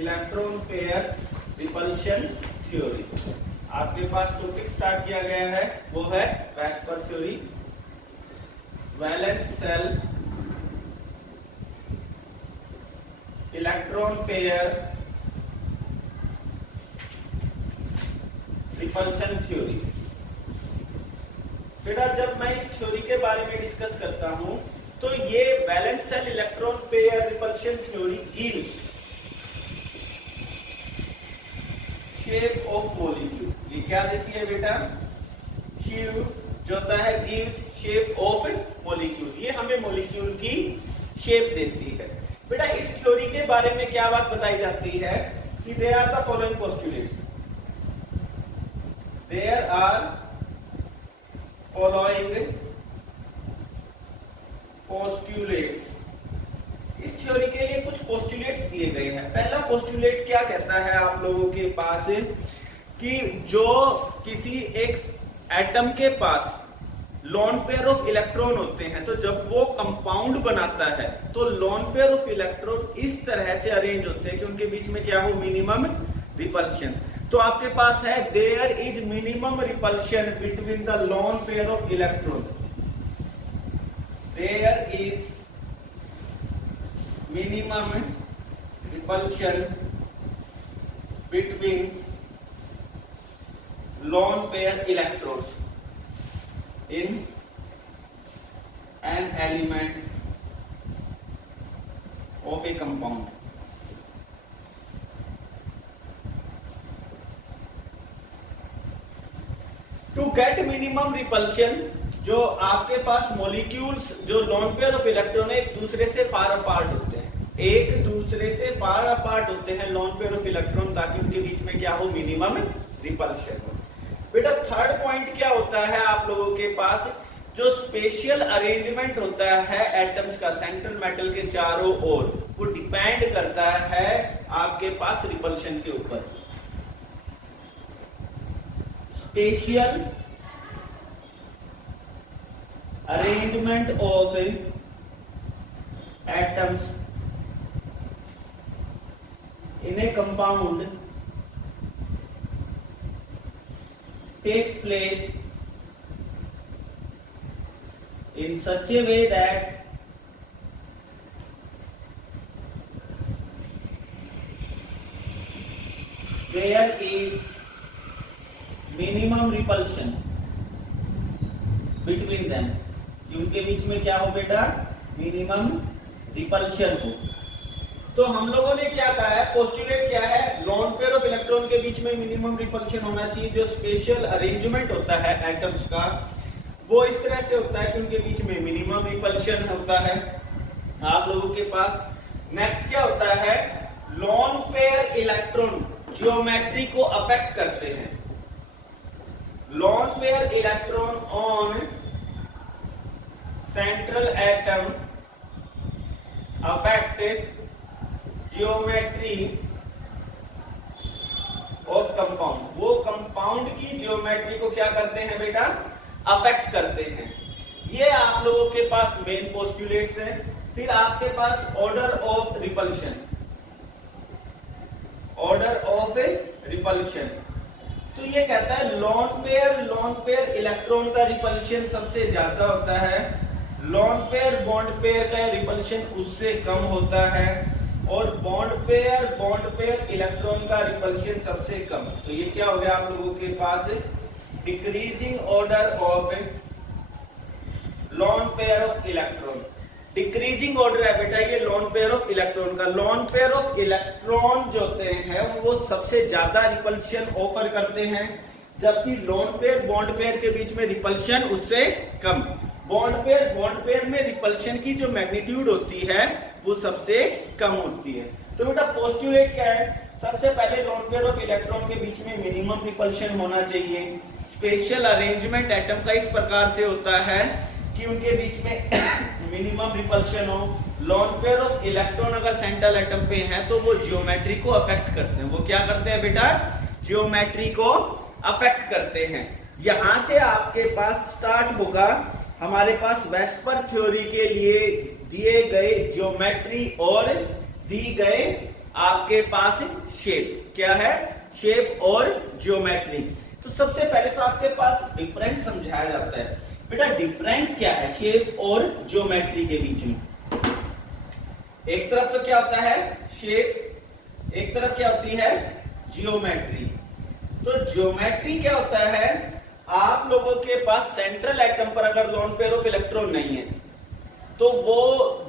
Electron pair repulsion theory. आपके पास topic start किया गया है, वो है VSEPR theory, valence shell electron pair repulsion theory. बेटा जब मैं इस थ्योरी के बारे में डिस्कस करता हूं तो ये valence shell electron pair repulsion theory gives shape of molecule. ये क्या देती है बेटा? शेप जो होता है गिव्स शेप ऑफ मॉलिक्यूल। ये हमें मॉलिक्यूल की शेप देती है। बेटा इस थ्योरी के बारे में क्या बात बताई जाती है कि there are the following postulates. There are following postulates. इस थ्योरी के लिए कुछ पोस्टुलेट्स दिए गए हैं। पहला पोस्टुलेट क्या कहता है आप लोगों के पास कि जो किसी एक एटम के पास लोन पेयर ऑफ इलेक्ट्रॉन होते हैं, तो जब वो कंपाउंड बनाता है तो लोन पेयर ऑफ इलेक्ट्रॉन इस तरह से अरेंज होते हैं कि उनके बीच में क्या हो, मिनिमम रिपल्शन। तो आपके पास है there is minimum repulsion between the lone pair of electron. There is minimum repulsion between lone pair electrons in an element of a compound। To get minimum repulsion, जो आपके पास मॉलिक्यूल्स जो loan pair of electron एक दूसरे से far apart होते हैं, एक दूसरे से फार अपार्ट होते हैं लोन पेयर ऑफ इलेक्ट्रॉन, ताकि उनके बीच में क्या हो, मिनिमम रिपल्शन हो। बेटा थर्ड पॉइंट क्या होता है आप लोगों के पास, जो स्पेशियल अरेंजमेंट होता है एटम्स का सेंट्रल मेटल के चारों ओर, वो डिपेंड करता है आपके पास रिपल्शन के ऊपर। Spatial arrangement of atoms in A compound takes place in such a way that there is minimum repulsion between them। उनके बीच में क्या हो बेटा, मिनिमम रिपल्शन हो। तो हम लोगों ने क्या कहा है, पोस्टुलेट क्या है, लोन पेयर ऑफ इलेक्ट्रॉन के बीच में मिनिमम रिपल्शन होना चाहिए। जो स्पेशल अरेंजमेंट होता है एटम्स का, वो इस तरह से होता है कि उनके बीच में मिनिमम रिपल्शन होता है आप लोगों के पास। नेक्स्ट क्या होता है, लोन पेयर इलेक्ट्रॉन ज्योमेट्री को अफेक्ट करते हैं। Loan pair electron on central atom affect geometry of compound. वो कंपाउंड की ज्योमेट्री को क्या करते हैं बेटा, अफेक्ट करते हैं। ये आप लोगों के पास मेन पोस्टुलेट्स हैं। फिर आपके पास order of repulsion, order of repulsion. तो ये कहता है लोन पेयर इलेक्ट्रॉन का रिपल्शन सबसे ज्यादा होता है, लोन पेयर बॉन्ड पेयर का रिपल्शन उससे कम होता है, और बॉन्ड पेयर इलेक्ट्रॉन का रिपल्शन सबसे कम। तो ये क्या हो गया आप लोगों के पास, decreasing order of lone pair of electron. Decreasing order है बेटा ये लोन पेयर ऑफ इलेक्ट्रॉन का। लोन पेयर ऑफ इलेक्ट्रॉन जो होते हैं वो सबसे ज्यादा रिपल्शन ऑफर करते हैं, जबकि लोन पेयर बॉन्ड पेयर के बीच में रिपल्शन उससे कम। बॉन्ड पेयर में रिपल्शन की जो मैग्नीट्यूड होती है वो सबसे कम होती है। तो बेटा पोस्टुलेट क्या है, सबसे पहले लोन पेयर ऑफ इलेक्ट्रॉन के बीच में मिनिमम रिपल्शन होना चाहिए। स्पेशल अरेंजमेंट एटम का इस प्रकार से होता है कि उनके बीच में मिनिमम रिपल्शन हो। लोन पेयर ऑफ इलेक्ट्रॉन अगर सेंट्रल एटम पे है तो वो ज्योमेट्री को अफेक्ट करते हैं। वो क्या करते हैं बेटा, ज्योमेट्री को अफेक्ट करते हैं। यहां से आपके पास स्टार्ट होगा हमारे पास वेस्पर थ्योरी के लिए दिए गए ज्योमेट्री और दी गए आपके पास शेप। क्या है? शेप और ज्योमेट्री। तो सबसे पहले तो आपके पास डिफरेंस समझाया जाता है। बेटा डिफरेंस क्या है शेप और ज्योमेट्री के बीच में? एक तरफ तो क्या होता है शेप, एक तरफ क्या होती है ज्योमेट्री। तो ज्योमेट्री क्या होता है, आप लोगों के पास सेंट्रल एटम पर अगर लोन पेयर ऑफ इलेक्ट्रॉन नहीं है तो वो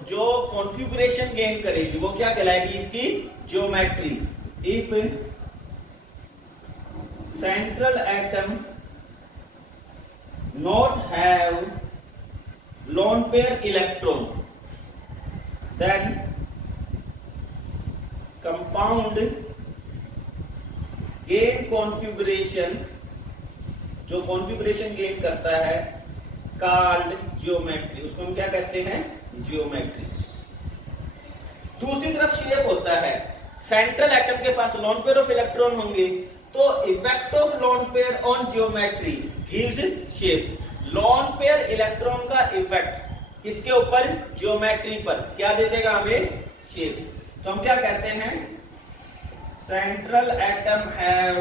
जो कॉन्फ़िगरेशन गेन करेगी वो क्या कहलाएगी? इसकी geometry. If central atom not have loan pair electron then compound gain configuration, जो कॉन्फ़िगरेशन गेन करता है called ज्योमेट्री, उसको हम क्या कहते हैं? ज्योमेट्री। दूसरी तरफ शेप होता है। सेंट्रल एटम के पास लोन पेयर ऑफ इलेक्ट्रॉन होंगे तो effect of lone pair on geometry gives shape. Loan pair electron का इफेक्ट किसके ऊपर? ज्योमेट्री पर। क्या दे देगा हमें? शेप। तो हम क्या कहते हैं? Central atom have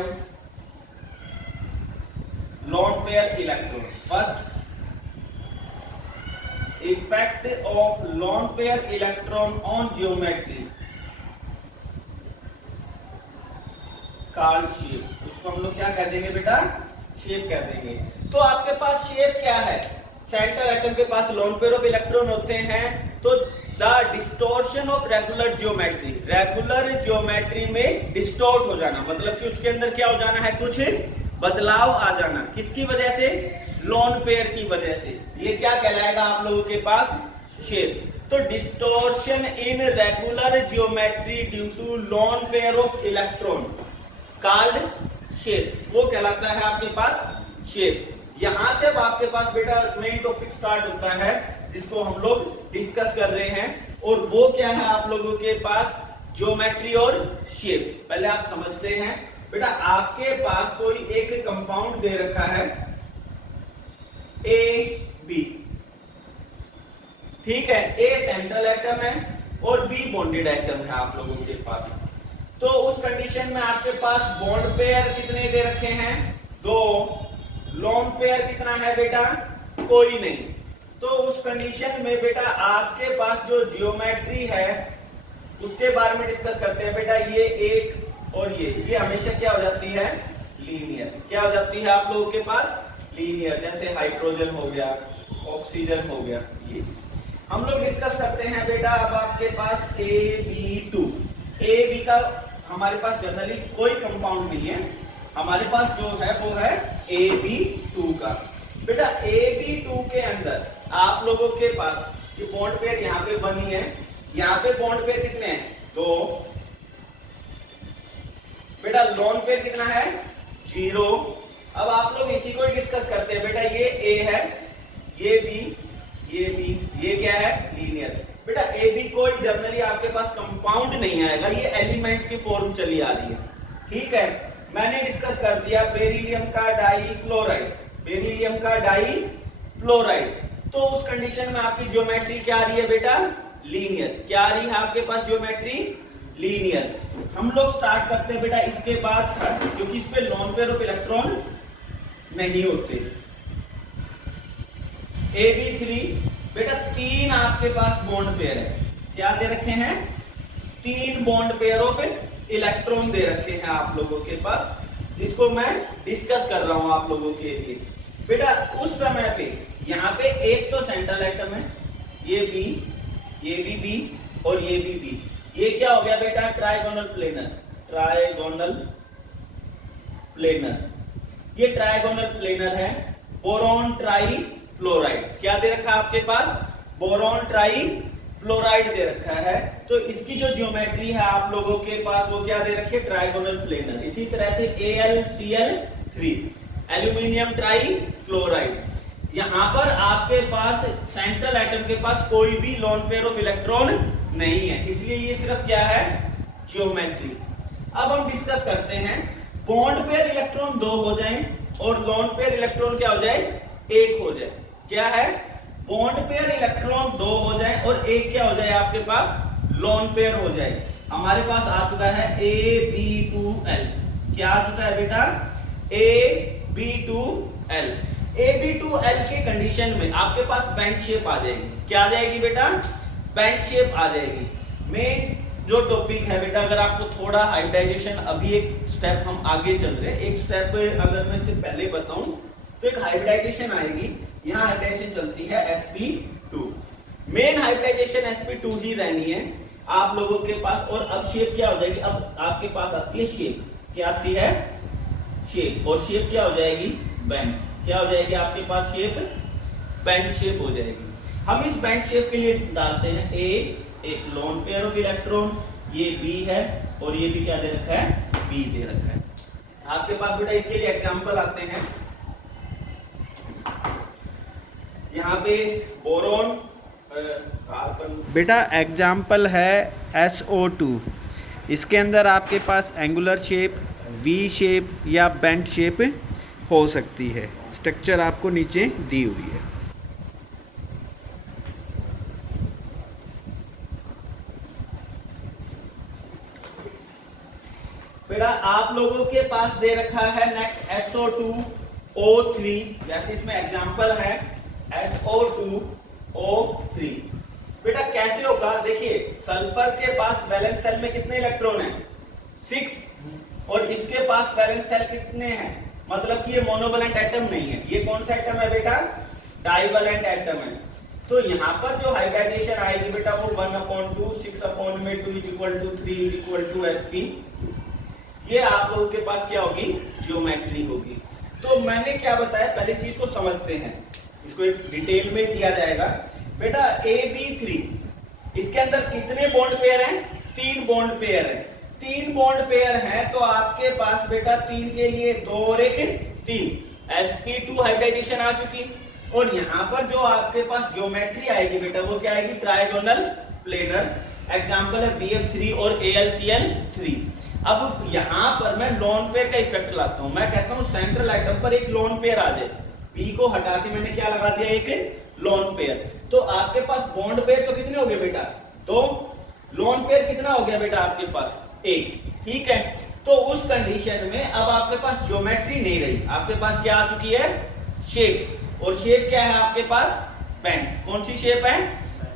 loan pair electron. First effect of lone pair electron on geometry called shape. उसको हम लोग क्या कह देंगे बेटा? शेप कह देंगे। तो आपके पास शेप क्या है? सेंट्रल एटम के पास लोन पेयर ऑफ इलेक्ट्रॉन होते हैं तो the distortion of regular geometry, regular geometry में डिस्टोर्ट हो जाना, मतलब कि उसके अंदर क्या हो जाना है? कुछ बदलाव आ जाना। किसकी वजह से? लोन पेयर की वजह से। ये क्या कहलाएगा आप लोगों के पास? शेप। तो distortion in regular geometry due to lone pair of electron called shape, वो कहलाता है आपके पास शेप। यहां से अब आपके पास बेटा मेन टॉपिक स्टार्ट होता है जिसको हम लोग डिस्कस कर रहे हैं, और वो क्या है आप लोगों के पास? ज्योमेट्री और शेप। पहले आप समझते हैं। बेटा आपके पास कोई एक कंपाउंड दे रखा है ए बी, ठीक है? ए सेंट्रल एटम है और बी बॉन्डेड एटम है आप लोगों के पास। तो उस कंडीशन में आपके पास बॉन्ड पेयर कितने दे रखे हैं? 2। लोन पेयर कितना है बेटा? कोई नहीं। तो उस कंडीशन में बेटा आपके पास जो ज्योमेट्री है उसके बारे में डिस्कस करते हैं। बेटा ये एक और ये हमेशा क्या हो जाती है? लीनियर। क्या हो जाती है आप लोगों के पास? लीनियर। जैसे हाइड्रोजन हो गया, ऑक्सीजन हो गया। ये हम लोग डिस्कस करते हैं बेटा। अब आपके पास AB2, AB का हमारे पास जनरली कोई कंपाउंड नहीं है, हमारे पास जो है वो है AB2 का। बेटा AB2 के अंदर आप लोगों के पास ये बॉन्ड पेयर यहाँ पे बनी है, यहाँ पे बॉन्ड पेयर कितने हैं? 2। बेटा लोन पेयर कितना है? 0। अब आप लोग इसी को डिस्कस करते हैं। बेटा ये A है, ये B, ये क्या है? लीनियर। बेटा AB कोई जनरली आपके पास कंपाउंड नहीं आएगा, ये एलिमेंट की फॉर्म चली आ रही है, ठीक है? मैंने डिस्कस कर दिया बेरिलियम का डाईफ्लोराइड, बेरिलियम का डाईफ्लोराइड। तो उस कंडीशन में आपकी ज्योमेट्री क्या आ रही है बेटा? लीनियर। क्या आ रही है आपके पास ज्योमेट्री? लीनियर। हम लोग स्टार्ट करते हैं बेटा इसके बाद थर्ड, क्योंकि इस पे लोन पेयर ऑफ इलेक्ट्रॉन नहीं होते। AB3 बेटा 3 आपके पास बॉन्ड पेयर है। क्या दे रखे हैं? 3 बॉन्ड पेयर ऑफ इलेक्ट्रॉन दे रखे हैं आप लोगों के पास, जिसको मैं डिस्कस कर रहा हूं आप लोगों के लिए। बेटा उस समय पे यहाँ पे एक तो सेंट्रल एटम है, ये बी, ये भी बी और ये भी बी। ये क्या हो गया बेटा? Trigonal planar, trigonal planar. ये ट्राइगोनल प्लेनर है। बोरॉन ट्राई फ्लोराइड क्या दे रखा है आपके पास? बोरॉन ट्राई फ्लोराइड दे रखा है। तो इसकी जो ज्योमेट्री है आप लोगों के पास वो क्या दे रखी है? Trigonal planar. इसी तरह से AlCl3 एल्यूमिनियम ट्राई फ्लोराइड। यहां पर आपके पास सेंट्रल एटम के पास कोई भी लोन पेयर ऑफ इलेक्ट्रॉन नहीं है, इसलिए ये सिर्फ क्या है? ज्योमेट्री। अब हम डिस्कस करते हैं बॉन्ड पेयर इलेक्ट्रॉन 2 हो जाए और लोन पेयर इलेक्ट्रॉन क्या हो जाए? 1 हो जाए। क्या है? बॉन्ड पेयर इलेक्ट्रॉन 2 हो जाए और 1 क्या हो जाए आपके पास? लोन पेयर हो जाए। हमारे पास आ चुका है AB2L। क्या आ चुका है बेटा? AB2L। AB2L के कंडीशन में आपके पास बेंट शेप आ जाएगी। क्या आ जाएगी बेटा? बेंट शेप आ जाएगी। मेन जो टॉपिक है बेटा, अगर आपको थोड़ा हाइब्रिडाइजेशन, अभी एक स्टेप हम आगे चल रहे हैं, एक स्टेप अगर मैं इससे पहले बताऊं तो एक हाइब्रिडाइजेशन आएगी। यहाँ हाइब्रिडाइजेशन चलती है sp2। मेन हाइब्रिडाइजेशन sp2 ही रहनी है आप लोगों के पास। और अब शेप क्या हो जाएगी? अब आपके पास आती है शेप। क्या आती है? शेप। और शेप क्या हो जाएगी? बेंट। क्या हो जाएगी आपके पास? शेप बेंट शेप हो जाएगी। हम इस बेंट शेप के लिए डालते हैं A, एक लोन पेयर ऑफ इलेक्ट्रॉन, ये B है, और ये भी क्या दे रखा है? B दे रखा है। आपके पास बेटा इसके लिए एग्जांपल आते हैं। यहाँ पे बोरोन, कार्बन, बेटा एग्जाम्पल है SO2। इसके अंदर आपके पास एंगुलर शेप, V शेप या बेंट शेप हो सकती है। स्ट्रक्चर आपको नीचे दी हुई है। बेटा आप लोगों के पास दे रखा है नेक्स्ट SO2O3, जैसे इसमें एग्जांपल है SO2O3। बेटा कैसे होगा? देखिए सल्फर के पास वैलेंस सेल में कितने इलेक्ट्रॉन हैं? 6। और इसके पास वैलेंस सेल कितने हैं? मतलब कि ये मोनोवैलेंट एटम नहीं है। ये कौन सा एटम है बेटा? डाइवैलेंट एटम है। तो यहाँ पर जो हाइब्रिडाइजेशन आएगी बेटा वो 1/2, 6/2 3 sp। ये आप लोगों के पास क्या होगी? ज्योमेट्री होगी। तो मैंने क्या बताया, पहले इस चीज को समझते हैं, इसको एक डिटेल में दिया जाएगा। बेटा AB3, इसके अंदर कितने बॉन्ड पेयर हैं? 3 बॉन्ड पेयर हैं। 3 बॉन्ड पेयर हैं तो आपके पास बेटा 3 के लिए 2 और 1 3, sp2 हाइब्रिडाइजेशन आ चुकी। और यहाँ पर जो आपके पास ज्योमेट्री आएगी बेटा वो क्या आएगी? Trigonal planar. एग्जांपल है BF3 और AlCl3। अब यहां पर मैं लोन पेयर का इफेक्ट लाता हूं। मैं कहता हूं सेंट्रल आइटम पर एक लोन पेयर आ जाए, बी को हटा के मैंने क्या लगा दिया? एक लोन पेयर। तो आपके पास बॉन्ड पेयर तो कितने हो गए बेटा? 2। लोन पेयर कितना हो गया बेटा आपके पास? 1। ठीक है। तो उस कंडीशन में अब आपके पास ज्योमेट्री नहीं रही, आपके पास क्या आ चुकी है? शेप। और शेप क्या है आपके पास? बेंट। कौन सी शेप है?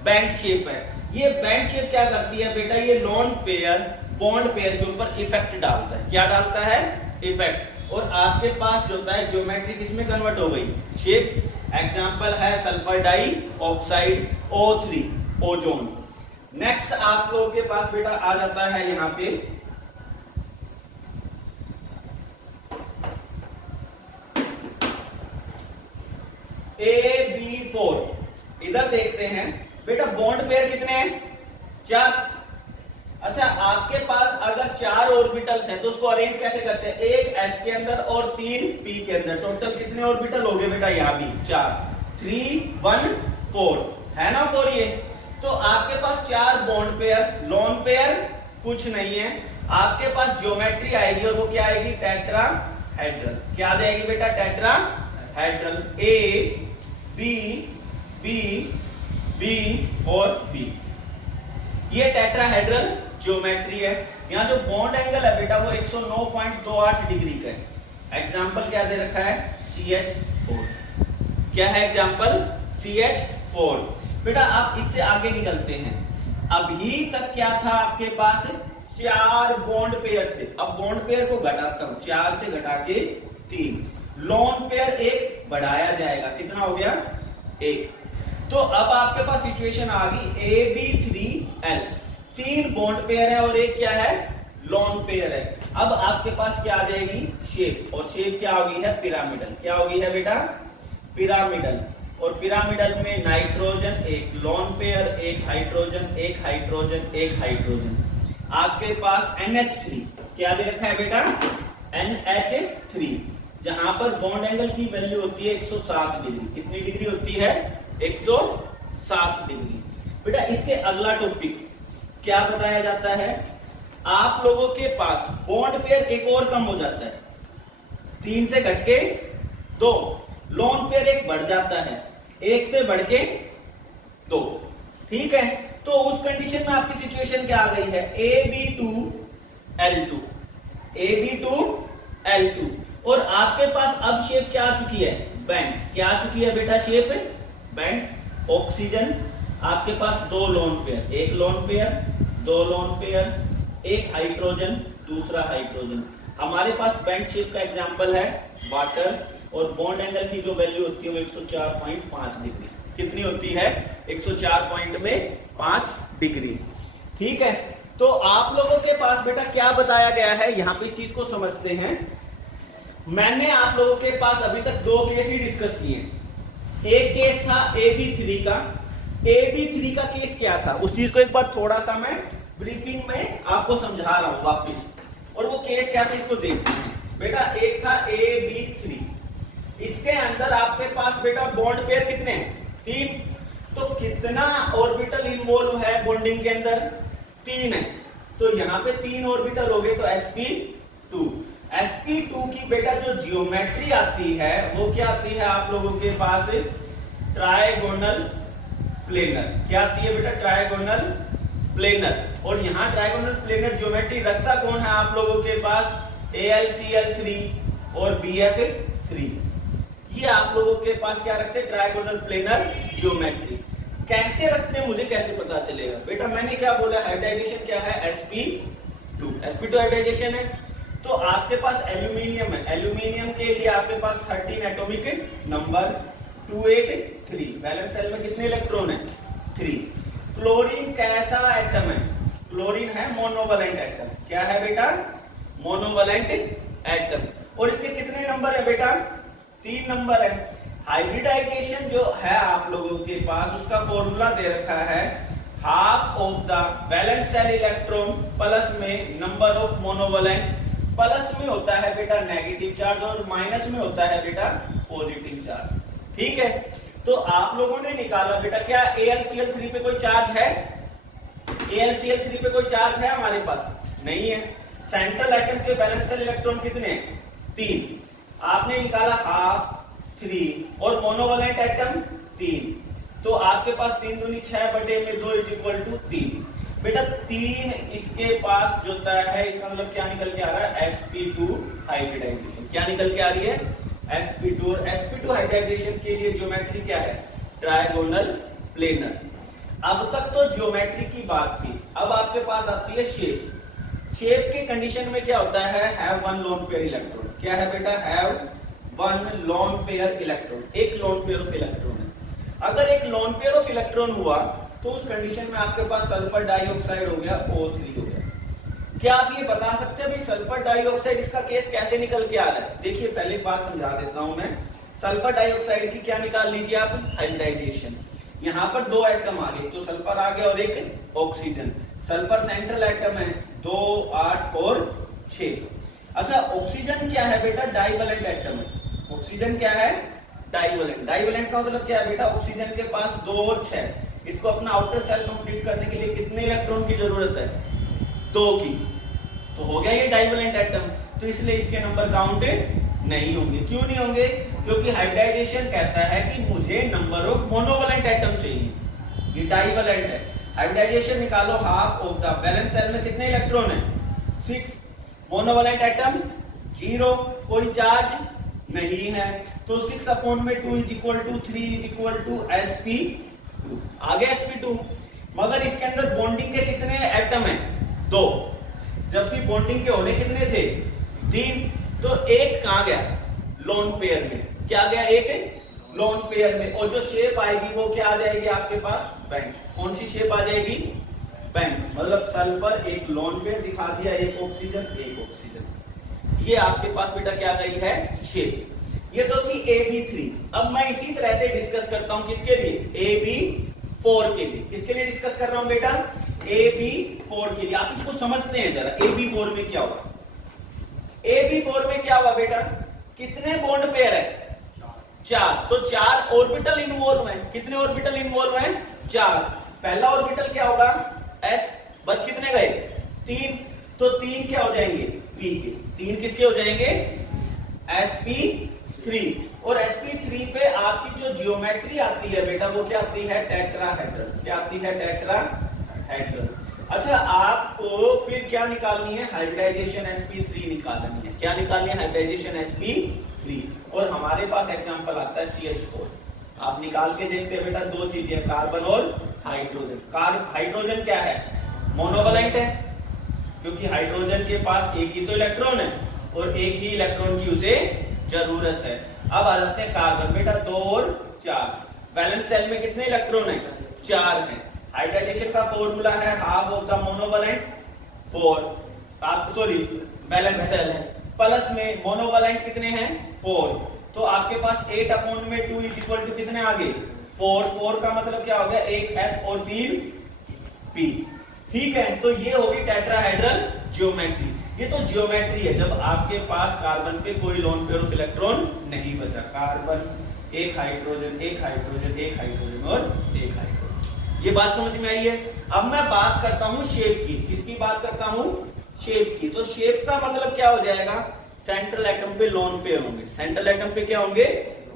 बेंट शेप है। ये बेंट शेप क्या करती है बेटा? ये लोन पेयर बॉन्ड पेयर के ऊपर इफेक्ट डालता है। क्या डालता है? इफेक्ट। और आपके पास जो होता है ज्योमेट्री किसमें कन्वर्ट हो गई? शेप। एग्जांपल है सल्फर डाई ऑक्साइड O3, ओजोन। नेक्स्ट आप लोगों के पास बेटा आ जाता है यहां पे AB4। इधर देखते हैं बेटा बॉन्ड पेयर कितने हैं? 4। अच्छा आपके पास अगर 4 ऑर्बिटल्स हैं तो उसको अरेंज कैसे करते हैं? 1 s के अंदर और 3 p के अंदर। टोटल कितने ऑर्बिटल हो गए बेटा? यहां भी 4, 3 1 4 है ना 4 ये। तो आपके पास 4 बॉन्ड पेयर, लोन पेयर कुछ नहीं है। आपके पास ज्योमेट्री आएगी और वो क्या आएगी? टेट्राहेड्रल। क्या आ जाएगी बेटा? Tetrahedral. A B B B और B। ये टेट्राहेड्रल ज्योमेट्री है। यहाँ जो बॉन्ड एंगल है बेटा वो 109.28 डिग्री का है। एग्जाम्पल क्या दे रखा है? CH4। क्या है एग्जाम्पल? CH4। बेटा आप इससे आगे निकलते हैं। अभी तक क्या था आपके पास? 4 बॉन्ड पेयर थे। अब बॉन्ड पेयर को घटाता हूं, 4 से घटा के 3। लोन पेयर 1 बढ़ाया जाएगा, कितना हो गया? 1। तो अब आपके पास सिचुएशन आ गई AB3L। 3 बॉन्ड पेयर है और एक क्या है? लोन पेयर है। अब आपके पास क्या आ जाएगी? शेप। और शेप क्या हो गई है? पिरामिडल। क्या हो गई है बेटा? पिरामिडल। और पिरामिडल में नाइट्रोजन, एक लोन पेयर, एक हाइड्रोजन, एक हाइड्रोजन, एक हाइड्रोजन। आपके पास NH3 क्या दे रखा है बेटा? NH3, जहां पर बॉन्ड एंगल की वैल्यू होती है 107 डिग्री। कितनी डिग्री होती है? 107 डिग्री। बेटा इसके अगला टॉपिक क्या बताया जाता है? आप लोगों के पास बॉन्ड पेयर एक और कम हो जाता है, 3 से घट के 2। लोन पेयर 1 बढ़ जाता है, 1 से बढ़ के 2। ठीक है। तो उस कंडीशन में आपकी सिचुएशन क्या आ गई है, AB2L2, AB2L2, और आपके पास अब शेप क्या आ चुकी है, बैंड। क्या आ चुकी है बेटा, शेप बैंड। ऑक्सीजन आपके पास दो लोन पेयर, एक लोन पेयर, दो लोन पेयर, एक हाइड्रोजन, दूसरा हाइड्रोजन। हमारे पास बैंड शेप का एग्जांपल है वाटर, और बॉन्ड एंगल की जो वैल्यू होती है वो 104.5 डिग्री। कितनी होती है, 104.5 डिग्री। ठीक है, तो आप लोगों के पास बेटा क्या बताया गया है, यहां पे इस चीज को समझते हैं। मैंने आप लोगों के पास अभी तक दो केस ही डिस्कस किए। एक केस था AB3 का। AB3 का केस क्या था, उस चीज को एक बार थोड़ा सा मैं ब्रीफिंग में आपको समझा रहा हूं वापिस। और वो केस क्या था, इसको देखते हैं बेटा। एक था AB3, इसके अंदर आपके पास बेटा बॉन्ड पेयर कितने हैं, 3। तो कितना ऑर्बिटल इन्वॉल्व है बॉन्डिंग के अंदर, 3 है। तो यहां पे 3 ऑर्बिटल हो गए, तो sp2। sp2 की बेटा जो जियोमेट्री आती है वो क्या आती है आप लोगों के पास, ट्राइगोनल प्लेनर। क्या आती है बेटा, ट्राइगोनल प्लेनर। और यहां ट्राइगोनल प्लेनर ज्योमेट्री रखता कौन है आप लोगों के पास, AlCl3 और BF3। ये आप लोगों के पास क्या रखते हैं, ट्राइगोनल प्लेनर ज्योमेट्री। कैसे रखते हैं मुझे कैसे पता चलेगा बेटा, मैंने क्या बोला, हाइब्रिडाइजेशन क्या है, sp2 हाइब्रिडाइजेशन है। तो आपके पास एल्यूमिनियम है, एल्यूमिनियम के लिए आपके पास 13 एटॉमिक नंबर, 283। वैलेंस सेल में कितने इलेक्ट्रॉन है, 3। क्लोरीन कैसा एटम है, क्लोरीन है मोनोवैलेंट एटम। क्या है बेटा, मोनोवैलेंट एटम। और इसके कितने नंबर है बेटा, 3 नंबर है। हाइब्रिडाइजेशन जो है आप लोगों के पास, उसका फॉर्मूला दे रखा है, half of the valence cell electron plus में नंबर ऑफ मोनोवैलेंट। प्लस में होता है बेटा नेगेटिव चार्ज और माइनस में होता है बेटा पॉजिटिव चार्ज। ठीक है, तो आप लोगों ने निकाला बेटा, क्या AlCl3 पे कोई चार्ज है, AlCl3 पे कोई चार्ज है हमारे पास, नहीं है। सेंट्रल एटम के बैलेंस सेल इलेक्ट्रॉन कितने हैं, 3। आपने निकाला हाफ, 3, और मोनोवैलेंट एटम 3। तो आपके पास 3 दूनी 6 बटे में 2 = 3। बेटा 3 इसके पास जो है, इसका मतलब क्या निकल के आ रहा है, sp2 हाइब्रिडाइजेशन। क्या निकल के आ रही है, sp2। और sp2 हाइब्रिडाइजेशन के लिए ज्योमेट्री क्या है, ट्राइगोनल प्लेनर। अब तक तो ज्योमेट्री की बात थी, अब आपके पास आती है शेप। शेप के कंडीशन में क्या होता है, have one loan pair electron. क्या है बेटा, have one loan pair electron, एक लोन पेयर ऑफ इलेक्ट्रॉन है। अगर एक लोन पेयर ऑफ इलेक्ट्रॉन हुआ तो उस कंडीशन में आपके पास सल्फर डाइऑक्साइड हो गया, O3 हो गया। क्या आप ये बता सकते हैं भाई सल्फर डाइऑक्साइड इसका केस कैसे निकल के आ रहा है? देखिए पहले एक बात समझा देता हूं मैं। सल्फर डाइऑक्साइड की क्या निकाल लीजिए आप, हाइब्रिडाइजेशन। यहां पर 2 एटम आ गए, तो सल्फर आ गया और एक ऑक्सीजन। सल्फर सेंट्रल एटम है, 2, 8 और 6। अच्छा ऑक्सीजन क्या है बेटा, डाइवैलेंट एटम है। ऑक्सीजन क्या है, डाइवैलेंट। डाइवैलेंट का मतलब क्या है बेटा, ऑक्सीजन के पास 2 और 6। इसको अपना आउटर सेल कंप्लीट करने के लिए कितने इलेक्ट्रॉन की जरूरत है, 2 की। तो हो गया ये डाइवैलेंट एटम। तो इसलिए इसके नंबर काउंट नहीं होंगे। क्यों नहीं होंगे, क्योंकि हाइब्रिडाइजेशन कहता है कि मुझे नंबर ऑफ मोनोवैलेंट एटम चाहिए, ये डाइवैलेंट है। हाइब्रिडाइजेशन निकालो, half of the valence shell में कितने इलेक्ट्रॉन है, 6। मोनोवैलेंट एटम 0, कोई चार्ज नहीं है। तो 6/2 = 3 = sp2। आगे sp2, मगर इसके अंदर बॉन्डिंग के कितने एटम हैं, 2, जबकि बॉन्डिंग के होने कितने थे, 3। तो एक कहां गया, लोन पेयर में। क्या गया, एक लोन पेयर में। और जो शेप आएगी वो क्या आ जाएगी आपके पास, बैंड। कौन सी शेप आ जाएगी, बैंड। मतलब सल्फर एक लोन पेयर दिखा दिया, एक ऑक्सीजन, एक ऑक्सीजन। ये आपके पास बेटा क्या गई है, शेप। ये तो थी AB3। अब मैं इसी तरह से डिस्कस करता हूं, किसके लिए, AB4 के लिए। किसके लिए डिस्कस कर रहा हूं बेटा, AB4 के लिए। आप इसको समझते हैं जरा, AB4 में क्या हुआ। AB4 में क्या हुआ बेटा, कितने बॉन्ड पेयर है, 4। तो 4 ऑर्बिटल इन्वॉल्व है। कितने ऑर्बिटल इन्वॉल्व है, 4। पहला ऑर्बिटल क्या होगा, s। बच कितने गए, 3। तो 3 क्या हो जाएंगे, p के। 3 किसके हो जाएंगे, sp3। और sp3 पे आपकी जो जियोमेट्री आती है बेटा, वो क्या आती है, टेट्राहेड्रल। क्या आती है, टेट्राहेड्रल। टेट्राहेड्रल। अच्छा, आपको फिर क्या निकालनी है? हाइब्रिडाइजेशन sp3 निकालनी है। क्या निकालनी है? Hybridisation sp3। और हमारे पास एग्जांपल आता है CH4। आप निकाल के देखते हैं बेटा, दो चीजें, कार्बन और हाइड्रोजन। हाइड्रोजन क्या है? मोनोवैलेंट है, क्योंकि हाइड्रोजन के पास एक ही तो इलेक्ट्रॉन है और एक ही इलेक्ट्रॉन की उसे जरूरत है। अब आ जाते हैं कार्बन। बेटा 2 और 4। वैलेंस सेल में कितने इलेक्ट्रॉन है? 4 है। हाइब्रिडाइजेशन का फॉर्मूला है half of the monovalent 4, sorry valence shell plus में मोनोवैलेंट कितने हैं? 4। तो आपके पास 8/2 इज इक्वल टू कितने आगे? 4 का मतलब क्या हो गया? 1 S और 3 P। ठीक है, तो ये होगी टेट्राहेड्रल ज्योमेट्री। ये तो ज्योमेट्री है जब आपके पास कार्बन पे कोई लोन पेयर ऑफ इलेक्ट्रॉन नहीं बचा। कार्बन, एक हाइड्रोजन, एक हाइड्रोजन, एक हाइड्रोजन और एक हाइड्रोजन। ये बात समझ में आई है? अब मैं बात करता हूं शेप की। किसकी बात करता हूं? शेप की। तो शेप का मतलब क्या हो जाएगा? सेंट्रल एटम पे लोन पेयर होंगे। सेंट्रल एटम पे क्या होंगे?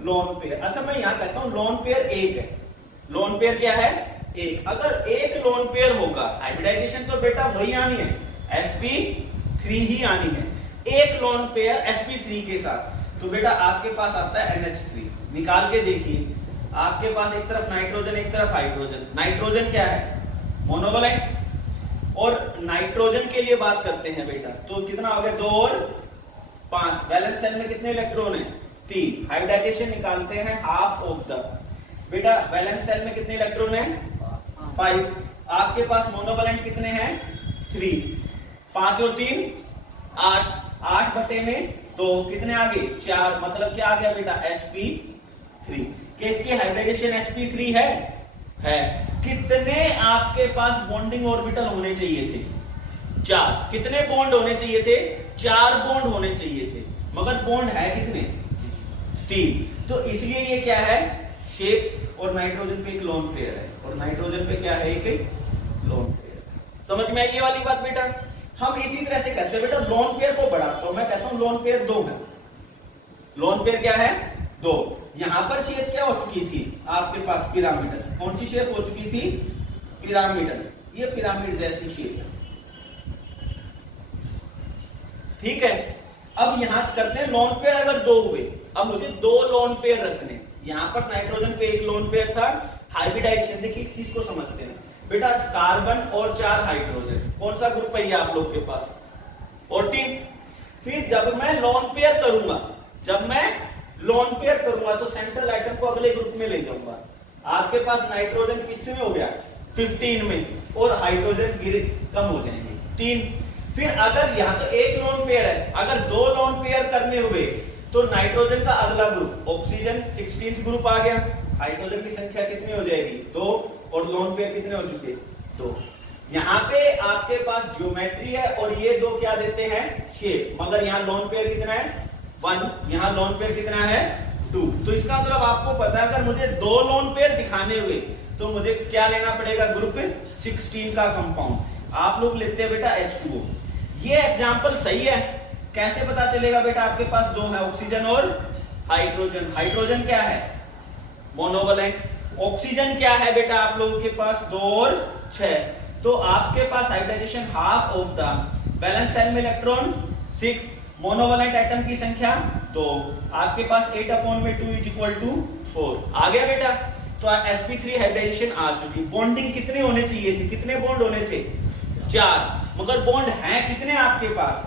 Lone pair. अच्छा, मैं यहां कहता हूं लोन पेयर एक है। लोन पेयर क्या है? एक। अगर एक लोन पेयर होगा, हाइब्रिडाइजेशन तो बेटा वही आनी है, sp3 ही आनी है। एक लोन पेयर sp3 के साथ, तो बेटा आपके पास आता है NH3। निकाल के देखिए, आपके पास एक तरफ नाइट्रोजन, एक तरफ हाइड्रोजन। नाइट्रोजन क्या है? मोनोवैलेंट। और नाइट्रोजन के लिए बात करते हैं बेटा, तो कितना हो गया? 2 और 5। वैलेंस सेल में कितने इलेक्ट्रॉन है? 3। हाइब्रिडाइजेशन निकालते हैं हाफ ऑफ द। बेटा वैलेंस सेल में कितने इलेक्ट्रॉन है? 5। आपके पास मोनोवैलेंट कितने हैं? 3। 5 और 3 8। 8/2 कितने आगे? 4। मतलब क्या आ गया बेटा? sp3। किसके हाइब्रिडाइजेशन sp3 है? कितने आपके पास बॉन्डिंग ऑर्बिटल होने चाहिए थे? 4। कितने बॉन्ड होने चाहिए थे? 4 बॉन्ड होने चाहिए थे, मगर बॉन्ड है कितने? 3। तो इसलिए ये क्या है? शेप। और नाइट्रोजन पे एक लोन पेयर है, और नाइट्रोजन पे क्या है? एक लोन पेयर। समझ में आई ये वाली बात बेटा? हम इसी तरह से कहते हैं बेटा, लोन पेयर को बढ़ाता हूं, मैं कहता हूं लोन पेयर 2 है। लोन पेयर क्या है? 2। यहां पर शेप क्या हो चुकी थी आपके पास? पिरामिडल। कौन सी शेप हो चुकी थी? पिरामिडल। ये पिरामिड जैसी शेप है। ठीक है, अब यहां करते हैं लोन पेयर अगर 2 हुए। अब मुझे 2 लोन पेयर रखने। यहां पर नाइट्रोजन पे एक लोन पेयर था। हाइब्रिडाइजेशन देखिए, इस चीज को समझते हैं बेटा। कार्बन और 4 हाइड्रोजन, कौन सा ग्रुप है ये आप लोग के पास? 14। फिर जब मैं लोन पेयर करूंगा, तो सेंट्रल एटम को अगले ग्रुप में ले जाऊंगा। आपके पास नाइट्रोजन किसमें हो गया? 15 में, और हाइड्रोजन कम हो जाएंगे 3। फिर अगर यहाँ तो एक लोन पेयर है, अगर 2 लोन पेयर करने हुए तो नाइट्रोजन का अगला ग्रुप ऑक्सीजन 16th ग्रुप आ गया। हाइड्रोजन की संख्या कितनी हो जाएगी? 2। और लोन पेयर कितने हो चुके? 2। यहाँ पे आपके पास ज्योमेट्री है और ये 2 क्या देते हैं? शेप। मगर यहाँ लोन पेयर कितना है? 1। यहाँ लोन पेयर कितना है? 2। तो इसका मतलब आपको पता है, अगर मुझे 2 लोन पेयर दिखाने हुए तो मुझे क्या लेना पड़ेगा? ग्रुप 16 का कंपाउंड। आप लोग लेते हैं बेटा H2O। ये एग्जाम्पल सही है। कैसे पता चलेगा बेटा? आपके पास 2 है, ऑक्सीजन और हाइड्रोजन। हाइड्रोजन क्या है? मोनोवैलेंट। ऑक्सीजन क्या है बेटा आप लोगों के पास? 2 और 6। तो आपके पास hybridization half of the. Valence shell में इलेक्ट्रॉन 6, मोनोवैलेंट एटम की संख्या 2। आपके पास 8/2 इज इक्वल टू 4 आ गया बेटा। तो sp3 हाइब्रिडाइजेशन आ चुकी। बॉन्डिंग कितने होने चाहिए थी? कितने बॉन्ड होने थे? 4। मगर बॉन्ड हैं कितने आपके पास?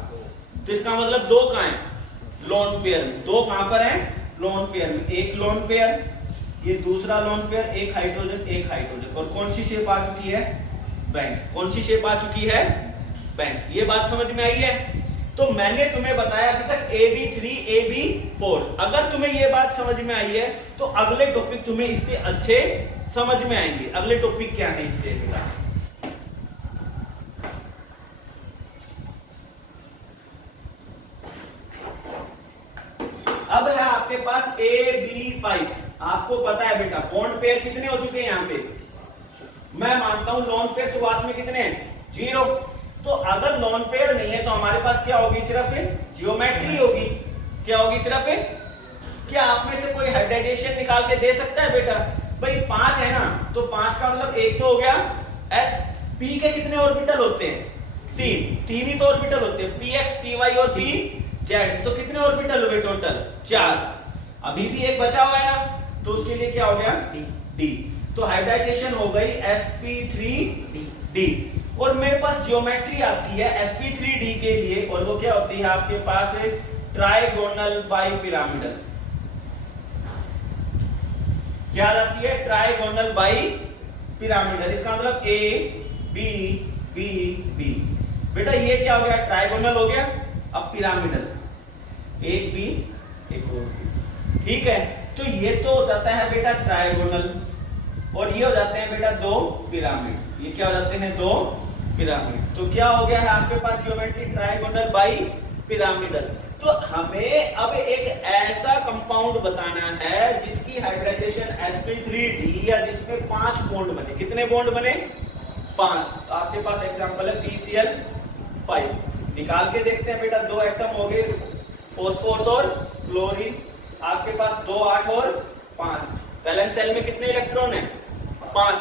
तो इसका मतलब 2 कहां है? लोन पेयर में। 2 कहां पर है? लोन पेयर में। एक लोन पेयर, ये दूसरा लोन पेयर, एक हाइड्रोजन, एक हाइड्रोजन। और कौन सी शेप आ चुकी है? बैंक। कौन सी शेप आ चुकी है? बैंक। ये बात समझ में आई है? तो मैंने तुम्हें बताया अभी तक AB3, AB4। अगर तुम्हें ये बात समझ में आई है तो अगले टॉपिक तुम्हें इससे अच्छे समझ में आएंगे। अगले टॉपिक क्या है इससे? अब है आपके पास AB5। आपको पता है बेटा बॉन्ड पेयर कितने हो चुके हैं यहाँ पे? मैं मानता हूं लोन पेयर शुरुआत में कितने हैं? 0। तो अगर लोन पेयर नहीं है तो हमारे पास क्या होगी? सिर्फ ज्योमेट्री होगी। क्या होगी? सिर्फ। क्या आप में से कोई हाइब्रिडाइजेशन निकाल के दे सकता है बेटा? भाई 5 है ना, तो 5 का मतलब एक तो हो गया पी के कितने ऑर्बिटल होते हैं? तीन ही तो ऑर्बिटल होते हैं, पी एक्स, पी वाई और पी जेड। तो कितने ऑर्बिटल हुए टोटल? 4। अभी भी एक बचा हुआ है ना, तो उसके लिए क्या हो गया? डी। तो हाइब्रिडाइजेशन हो गई sp3d। और मेरे पास ज्योमेट्री आती है sp3d के लिए, और वो क्या होती है आपके पास? Trigonal bipyramidal. क्या आती है? Trigonal bipyramidal. इसका मतलब ए बी बी बी। बेटा ये क्या हो गया? ट्राइगोनल हो गया। अब पिरामिडल, एक बी एक और बी, ठीक है। तो ये तो हो जाता है बेटा ट्राइगोनल, और ये हो जाते हैं बेटा 2 पिरामिड। ये क्या हो जाते हैं? 2 पिरामिड। तो क्या हो गया है आपके पास? Geometry trigonal bipyramidal. तो हमें अब एक ऐसा कंपाउंड बताना है जिसकी हाइब्रिडाइजेशन sp3d या जिसमें 5 बॉन्ड बने। कितने बॉन्ड बने? 5। तो आपके पास एग्जांपल है PCl5। निकाल के देखते हैं बेटा। 2 एटम हो गए, फॉस्फोरस और क्लोरीन। आपके पास 2, 8 और 5। वैलेंस शेल में कितने इलेक्ट्रॉन है? 5।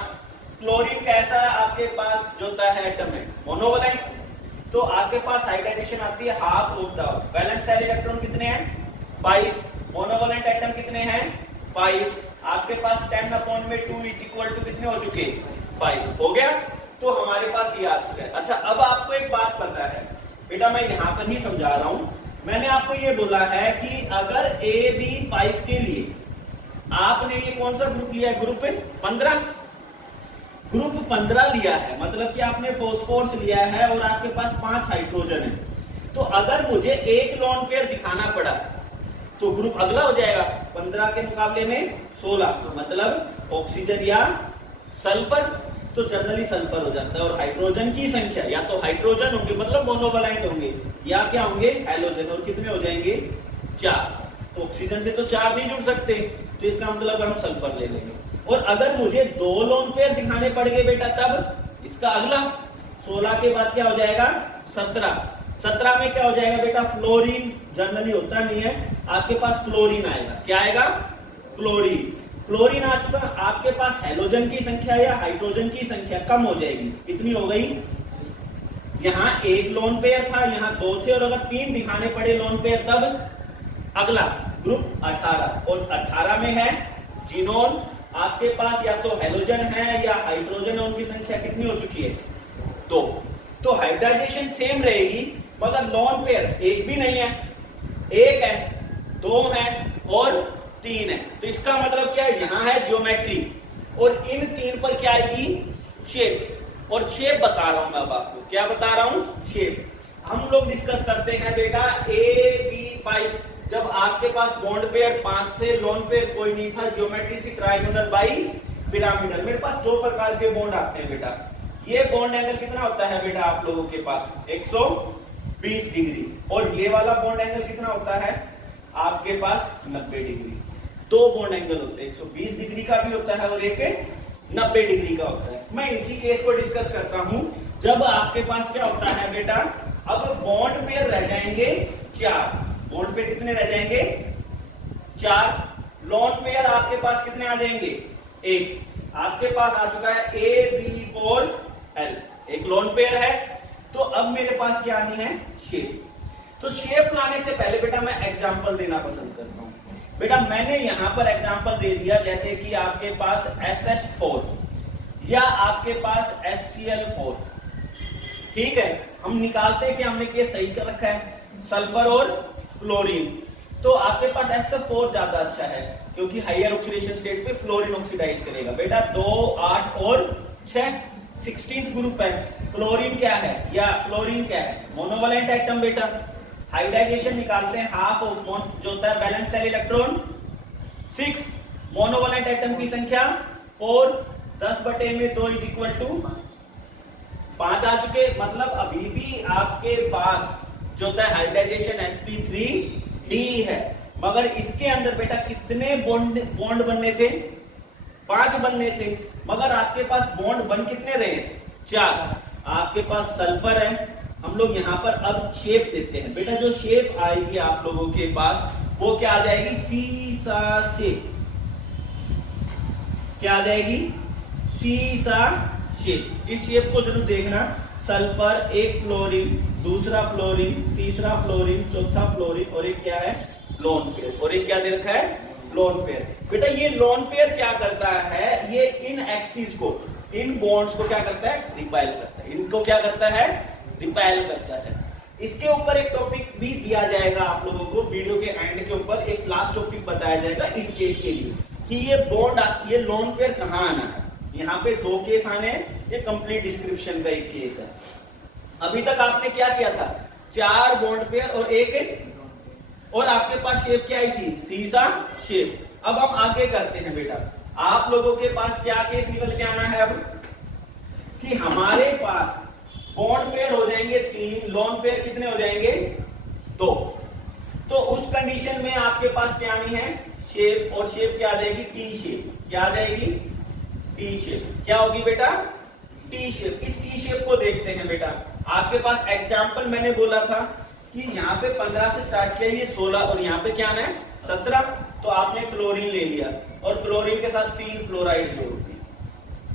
क्लोरीन कैसा है आपके पास? जो होता है एटम है मोनोवैलेंट। तो आपके पास हाइब्रिडाइजेशन आती है half of the valence shell electron कितने हैं? 5। मोनोवैलेंट एटम कितने हैं? 5। आपके पास 10/2 इज इक्वल टू कितने हो चुके? 5 हो गया। तो हमारे पास ये आ चुका है। अच्छा, अब आपको एक बात पता है बेटा, मैं यहां पर ही समझा रहा हूं। मैंने आपको ये बोला है कि अगर AB5 के लिए आपने ये कौन सा ग्रुप लिया है? ग्रुप 15। ग्रुप 15 लिया है, मतलब कि आपने फॉस्फोरस लिया है और आपके पास 5 हाइड्रोजन है। तो अगर मुझे एक लोन पेयर दिखाना पड़ा तो ग्रुप अगला हो जाएगा 15 के मुकाबले में 16। तो मतलब ऑक्सीजन या सल्फर, तो जनरली सल्फर हो जाता है। और हाइड्रोजन की संख्या या तो हाइड्रोजन होंगे मतलब मोनोवैलेंट होंगे, या क्या होंगे? हैलोजन। और कितने हो जाएंगे? 4। तो ऑक्सीजन से तो 4 नहीं जुड़ सकते, तो इसका मतलब हम सल्फर ले लेंगे। और अगर मुझे 2 लोन पेयर दिखाने पड़ गए बेटा, तब इसका अगला 16 के बाद क्या हो जाएगा? 17। 17 में क्या हो जाएगा बेटा? फ्लोरीन। जनरली होता नहीं है, आपके पास क्लोरीन आएगा। क्या आएगा? क्लोरीन। क्लोरीन आ चुका। आपके पास हैलोजन की संख्या या हाइड्रोजन की संख्या कम हो जाएगी। कितनी हो गई? यहां एक लोन पेयर था, यहां 2 थे, और अगर 3 दिखाने पड़े लोन पेयर तब अगला ग्रुप 18। और 18 में है जीनोन। आपके पास या तो हैलोजन है या हाइड्रोजन है, उनकी संख्या कितनी हो चुकी है? 2। तो हाइब्रिडाइजेशन सेम रहेगी, मगर लोन पेयर एक भी नहीं है, एक है, 2 है और 3 है। तो इसका मतलब क्या है? यहां है ज्योमेट्री, और इन 3 पर क्या आएगी? शेप। और शेप बता रहा हूं मैं अब आपको। क्या बता रहा हूं? शेप। हम लोग डिस्कस करते हैं बेटा AB5, जब आपके पास बॉन्ड पेयर 5 थे, लोन पेयर कोई नहीं था, ज्योमेट्री थी ट्राइगोनल बाई पिरामिडल। मेरे पास 2 प्रकार के बॉन्ड आते हैं बेटा। ये बॉन्ड एंगल कितना होता है बेटा आप लोगों के पास? 120 डिग्री। और ये वाला बॉन्ड एंगल कितना होता है आपके पास? 90 डिग्री। 2 बॉन्ड एंगल होते हैं, 120 डिग्री का भी होता है और एक 90 डिग्री का होता है। मैं इसी केस को डिस्कस करता हूं जब आपके पास क्या होता है बेटा? अब बॉन्ड पेयर रह जाएंगे 4। बॉन्ड पेयर कितने रह जाएंगे? 4। लोन पेयर आपके पास कितने आ जाएंगे? 1। आपके पास आ चुका है AB4L, एक लोन पेयर है। तो अब मेरे पास क्या आनी है? शेप। तो शेप लाने से पहले बेटा मैं एग्जांपल देना पसंद करता हूं। बेटा मैंने यहां पर एग्जांपल दे दिया, जैसे कि आपके पास SH4 या आपके पास HCl4, ठीक है। हम निकालते हैं कि हमने केस सही कर रखा है, सल्फर और क्लोरीन। तो आपके पास SH4 ज्यादा अच्छा है, क्योंकि हायर ऑक्सीडेशन स्टेट पे फ्लोरीन ऑक्सीडाइज करेगा। बेटा 2, 8 और 6 16th ग्रुप है। क्लोरीन क्या है या फ्लोरीन क्या है? मोनोवैलेंट एटम बेटा। हाइब्रिडाइजेशन निकालते हैं हाफ ऑफ जो होता है valence shell electron 6, monovalent atom की संख्या 4, 10/2 इज इक्वल टू 5 आ चुके। मतलब अभी भी आपके पास जो होता है हाइब्रिडाइजेशन sp3d है, मगर इसके अंदर बेटा कितने बॉन्ड बनने थे? 5 बनने थे, मगर आपके पास बॉन्ड बन कितने रहे? 4। आपके पास सल्फर है। हम लोग यहां पर अब शेप देते हैं बेटा। जो शेप आएगी आप लोगों के पास वो क्या आ जाएगी? सीसा शेप। क्या आ जाएगी? सीसा शेप। इस शेप को जरूर देखना, सल्फर, एक फ्लोरीन, दूसरा फ्लोरीन, तीसरा फ्लोरीन, चौथा फ्लोरीन, और एक क्या है, लोन पेयर, और एक क्या दे रखा है, लोन पेयर। बेटा ये लोन पेयर क्या करता है, ये इन एक्सिस को, इन बॉन्ड्स को क्या करता है, रिपेल करता है, इनको क्या करता है, रिपेल करता है। इसके ऊपर एक टॉपिक भी दिया जाएगा आप लोगों को वीडियो के एंड के ऊपर, एक लास्ट टॉपिक बताया जाएगा इस केस के लिए कि ये बॉन्ड, ये लोन पेयर कहां आना है। यहाँ पे 2 केस आने हैं, ये कंप्लीट डिस्क्रिप्शन का एक केस है। अभी तक आपने क्या किया था, 4 बॉन्ड पेयर और एक, और आपके पास शेप क्या आई थी, सीसा शेप। अब हम आगे करते हैं बेटा, आप लोगों के पास क्या केस निकल के आना है अब, कि हमारे पास बॉन्ड पेयर हो जाएंगे 3, लोन पेयर कितने हो जाएंगे, 2। तो उस कंडीशन में आपके पास क्या आनी है, शेप, और शेप क्या आ जाएगी, टी शेप। क्या आ जाएगी, टी शेप। क्या होगी बेटा, टी शेप। इस टी शेप को देखते हैं बेटा, आपके पास एग्जाम्पल मैंने बोला था कि यहाँ पे 15 से स्टार्ट किया, ये 16, और यहाँ पे क्या आना है, 17। तो आपने क्लोरीन ले लिया और क्लोरीन के साथ 3 फ्लोराइड जोड़ दिए।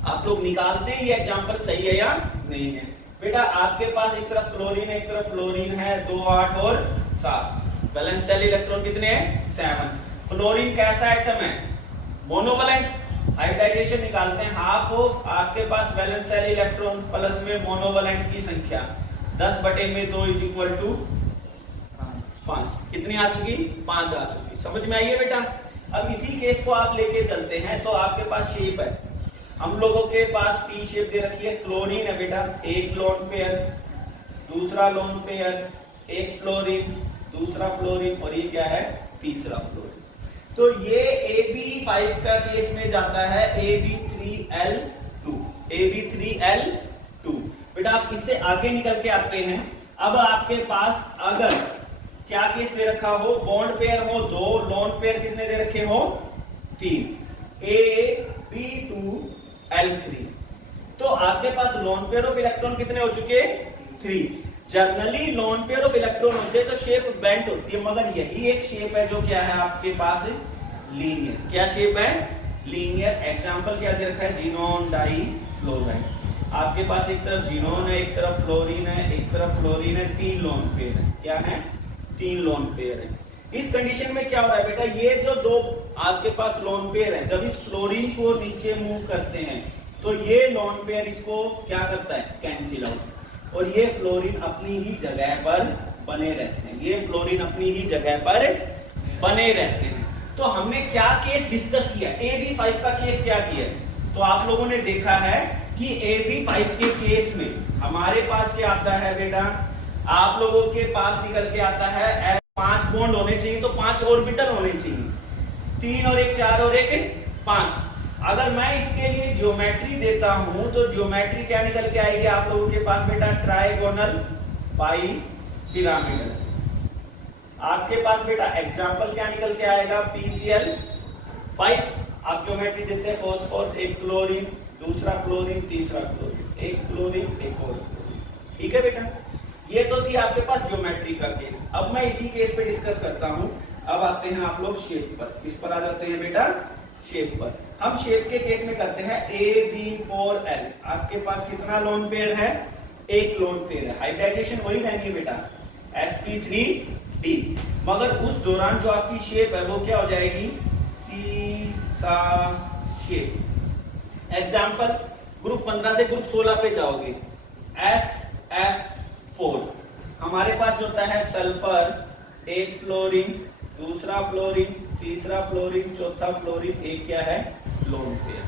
आप लोग निकालते ही एग्जाम्पल सही है या नहीं है। बेटा आपके पास एक तरफ क्लोरीन है, एक तरफ फ्लोरीन है, 2, 8 और 7। वैलेंस सेल इलेक्ट्रॉन कितने हैं, 7। फ्लोरीन कैसा एटम है, मोनोवैलेंट। हाइब्रिडाइजेशन निकालते हैं, हाफ ऑफ आपके पास वैलेंस सेल इलेक्ट्रॉन प्लस में मोनोवैलेंट की संख्या 10/2 इज इक्वल टू 5। कितनी आ चुकी, 5 आ चुकी। समझ में आई है बेटा। अब इसी केस को आप लेके चलते हैं, तो आपके पास शेप है, हम लोगों के पास टी शेप दे रखी है। क्लोरीन है बेटा, एक लोन पेयर, दूसरा लोन पेयर, एक फ्लोरीन, दूसरा फ्लोरीन, और ये क्या है, तीसरा फ्लोरीन। तो ये AB5 का केस में जाता है AB3L2, AB3L2। बेटा आप इससे आगे निकल के आते हैं। अब आपके पास अगर क्या केस दे रखा हो, बॉन्ड पेयर हो 2, लोन पेयर कितने दे रखे हो, 3, AB2L3। तो आपके पास लोन पेयर ऑफ इलेक्ट्रॉन कितने हो चुके, 3। Generally loan pair of electron होते हैं तो शेप बेंट होती है, मगर यही एक शेप है जो क्या है आपके पास, लीनियर। क्या शेप है, लीनियर। एग्जांपल क्या दे रखा है, जीनोन डाई फ्लोराइड। आपके पास एक तरफ जीनोन है, एक तरफ फ्लोरीन है, एक तरफ फ्लोरीन है, 3 लोन पेयर है। क्या है, 3 लोन पेयर है। इस कंडीशन में क्या हो रहा है बेटा, ये जो 2 आपके पास लोन पेयर है, जब इस फ्लोरीन को नीचे मूव करते हैं तो ये लोन पेयर इसको क्या करता है, कैंसिल आउट, और ये फ्लोरीन अपनी ही जगह पर बने रहते हैं। ये फ्लोरीन अपनी ही जगह पर बने रहते हैं। तो हमने क्या केस डिस्कस किया, AB5 का केस क्या किया, तो आप लोगों ने देखा है कि AB5 के केस में हमारे पास क्या आता है बेटा, आप लोगों के पास निकल के आता है 5 बॉन्ड होने चाहिए, तो 5 ऑर्बिटल होने चाहिए, 3 और 1 4 और 1 5। अगर मैं इसके लिए ज्योमेट्री देता हूं तो ज्योमेट्री क्या निकल के आएगी आप लोगों के पास बेटा, ट्राइगोनल बाई पिरामिडल। आपके पास बेटा एग्जाम्पल क्या निकल के आएगा, PCl5। आप ज्योमेट्री देते हैं, फॉस्फोरस, एक क्लोरीन, दूसरा क्लोरीन, तीसरा क्लोरीन, एक क्लोरीन, एक और क्लोरीन। ठीक है बेटा, ये तो थी आपके पास ज्योमेट्री का केस। अब मैं इसी केस पे डिस्कस करता हूं। अब आते हैं आप लोग शेप पर, किस पर आ जाते हैं बेटा, शेप पर। हम शेप के केस में करते हैं AB4L। आपके पास कितना लोन पेयर है, एक लोन पेयर है। हाइब्रिडाइजेशन वही रहनी है बेटा, sp3d, मगर उस दौरान जो आपकी शेप है वो क्या हो जाएगी, सीसा शेप। एग्जांपल, ग्रुप 15 से ग्रुप 16 पे जाओगे, SF4। हमारे पास जो होता है सल्फर, एक फ्लोरीन, दूसरा फ्लोरीन, तीसरा फ्लोरीन, चौथा फ्लोरीन, एक क्या है, लोन पेयर।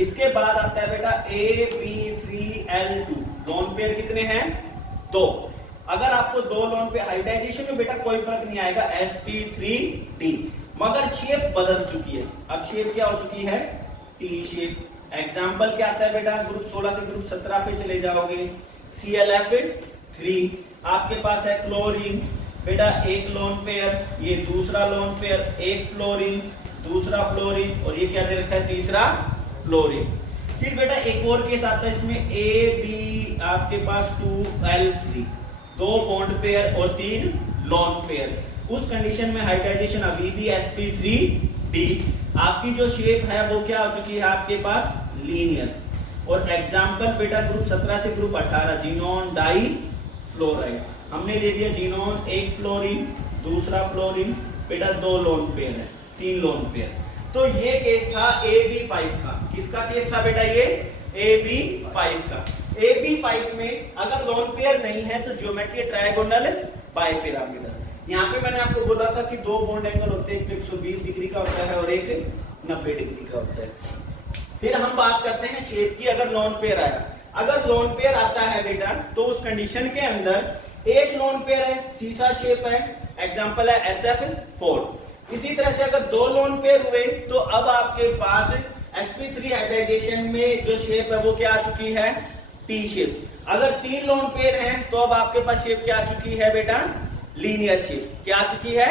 इसके बाद आता है बेटा AB3L2। लोन पेयर कितने हैं, 2। अगर आपको 2 लोन पे हाइब्रिडाइजेशन में बेटा कोई फर्क नहीं आएगा, sp3d, मगर शेप बदल चुकी है। अब शेप क्या हो चुकी है, टी शेप। एग्जाम्पल क्या आता है बेटा, ग्रुप 16 से ग्रुप 17 पे चले जाओगे, ClF3। आपके पास है क्लोरीन बेटा, एक लोन पेयर, ये दूसरा लोन पेयर, एक फ्लोरीन, दूसरा फ्लोरीन, और ये क्या दे रखा है, तीसरा फ्लोरीन। फिर बेटा एक और केस आता है इसमें, AB आपके पास 2L3, 2 बॉन्ड पेयर और 3 लोन पेयर। उस कंडीशन में हाइब्रिडाइजेशन अभी भी sp3d। आपकी जो शेप है वो क्या हो चुकी है आपके पास, लीनियर। और एग्जाम्पल बेटा ग्रुप 17 से ग्रुप 18 जीनोन डाई फ्लोराइड। हमने दे दिया जीनोन एक फ्लोरीन, दूसरा फ्लोरीन, बेटा 2 लोन पेयर है, 3 लोन पेयर। तो ये केस था AB5 का। किसका केस था बेटा? ये AB5 का। AB5 में अगर लोन पेयर नहीं है तो ज्योमेट्री ट्रायंगोनल बाइपिरामिडल। यहाँ पे मैंने आपको बोला था कि 2 बॉन्ड एंगल होते हैं, एक 120 डिग्री का होता है और एक 90 डिग्री का होता है। फिर हम बात करते हैं शेप की। अगर लोन पेयर आया, अगर लोन पेयर आता है बेटा तो उस कंडीशन के अंदर एक लोन पेयर है, सीसा शेप है, एग्जांपल है SF4। इसी तरह से अगर 2 लोन पेयर हुए तो अब आपके पास sp3 हाइब्रिडाइजेशन में जो शेप है वो क्या आ चुकी है? T shape. अगर 3 लोन पेयर हैं तो अब आपके पास शेप क्या आ चुकी है बेटा? Linear shape. क्या आ चुकी है?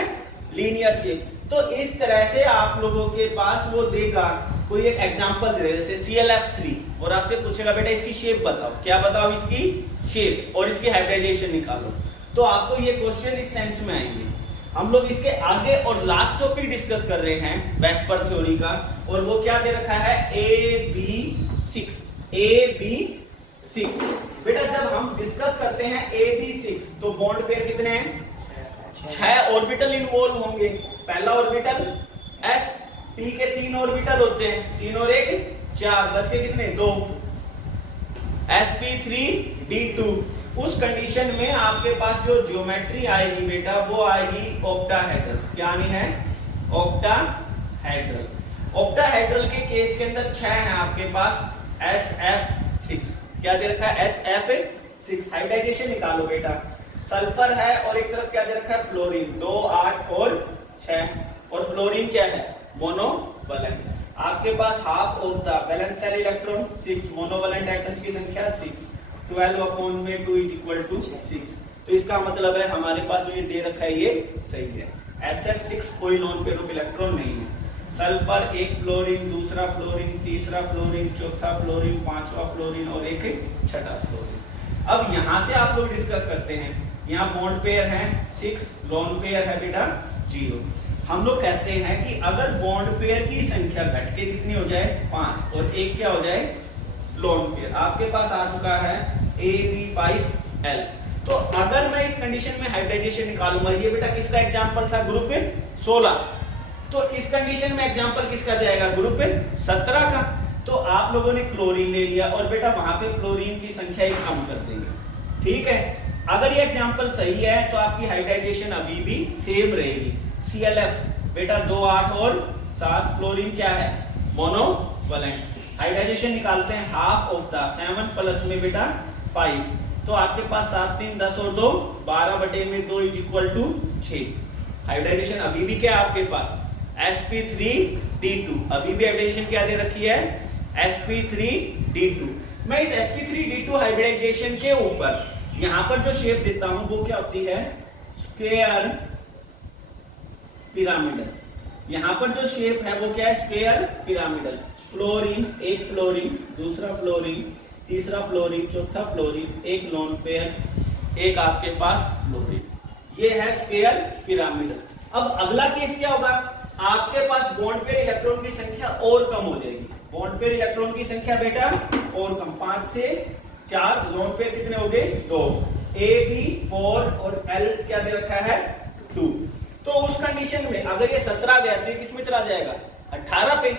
Linear shape. तो इस तरह से आप लोगों के पास वो देगा, कोई एक एग्जांपल दे देगा जैसे ClF3 और आपसे पूछेगा बेटा इसकी शेप बताओ। क्या बताओ? इसकी शेप और इसकी हाइब्रिडाइजेशन निकालो। तो आपको ये क्वेश्चन इस सेंस में आएंगे। हम लोग इसके आगे और लास्ट टॉपिक डिस्कस कर रहे हैं वेस्पर थ्योरी का, और वो क्या दे रखा है? AB6। AB6 बेटा जब हम डिस्कस करते हैं AB6 तो बॉन्ड पेयर कितने हैं? 6 ऑर्बिटल इन्वॉल्व होंगे। पहला ऑर्बिटल S, P के 3 ऑर्बिटल होते हैं, 3 और 1 4, बच के कितने? 2। sp3d2। उस कंडीशन में आपके पास जो ज्योमेट्री आएगी बेटा वो आएगी ऑक्टाहेड्रल। क्या नहीं है? ऑक्टाहेड्रल। ऑक्टाहेड्रल के केस के अंदर 6 है आपके पास SF6। क्या दे रखा है? SF6। हाइब्रिडाइजेशन निकालो बेटा। सल्फर है और एक तरफ क्या दे रखा है? फ्लोरीन। 2 8 और 6। और फ्लोरीन क्या है? मोनोवैलेंट। आपके पास half of the valence shell electron 6, monovalent atoms की संख्या 6, 12/2 इज इक्वल टू 6। तो इसका मतलब है हमारे पास जो ये दे रखा है ये सही है। SF6 कोई लोन पेयर ऑफ इलेक्ट्रॉन नहीं है। सल्फर एक फ्लोरीन, दूसरा फ्लोरीन, तीसरा फ्लोरीन, चौथा फ्लोरीन, पांचवा फ्लोरीन और एक छठा फ्लोरीन। अब यहां से आप लोग डिस्कस करते हैं। यहाँ बॉन्ड पेयर है 6, लोन पेयर है बेटा 0। हम लोग कहते हैं कि अगर बॉन्ड पेयर की संख्या घट के कितनी हो जाए? 5 और एक क्या हो जाए? Lone pair. आपके पास आ चुका है AB5L। तो अगर मैं इस कंडीशन में हाइब्रिडाइजेशन निकालूंगा, ये बेटा किसका एग्जांपल था? ग्रुप 16। तो इस कंडीशन में एग्जांपल किसका जाएगा? ग्रुप 17 का। तो आप लोगों ने क्लोरीन ले लिया और बेटा वहां पे फ्लोरीन की संख्या ही कम कर देंगे। ठीक है, अगर ये एग्जांपल सही है तो आपकी हाइब्रिडाइजेशन अभी भी सेम रहेगी। ClF बेटा 2 8 और 7, फ्लोरीन क्या है? मोनोवैलेंट। हाइब्रिडाइजेशन निकालते हैं हाफ ऑफ द 7 प्लस में बेटा 5। तो आपके पास 7 3 10 और 2 12/2 इज इक्वल टू 6। हाइब्रिडाइजेशन अभी भी क्या है आपके पास? sp3d2। अभी भी हाइब्रिडाइजेशन क्या दे रखी है? sp3d2। मैं इस sp3d2 हाइब्रिडाइजेशन के ऊपर यहां पर जो शेप देता हूं वो क्या होती है? Square pyramidal. यहां पर जो शेप है वो क्या है? Square pyramidal. फ्लोरीन एक फ्लोरीन, दूसरा फ्लोरीन, तीसरा फ्लोरीन, चौथा फ्लोरीन, एक लोन पेयर, एक आपके पास फ्लोरीन। ये है स्क्वायर पिरामिडल। अब अगला केस क्या होगा? आपके पास बॉन्ड पेयर इलेक्ट्रॉन की संख्या और कम हो जाएगी। बॉन्ड पेयर इलेक्ट्रॉन की संख्या बेटा और कम, 5 से 4, लोन पेयर कितने हो गए? 2। AB4 और L क्या दे रखा है? 2। तो उस कंडीशन में अगर ये 17 गया तो ये किस में चला जाएगा? 18 पे।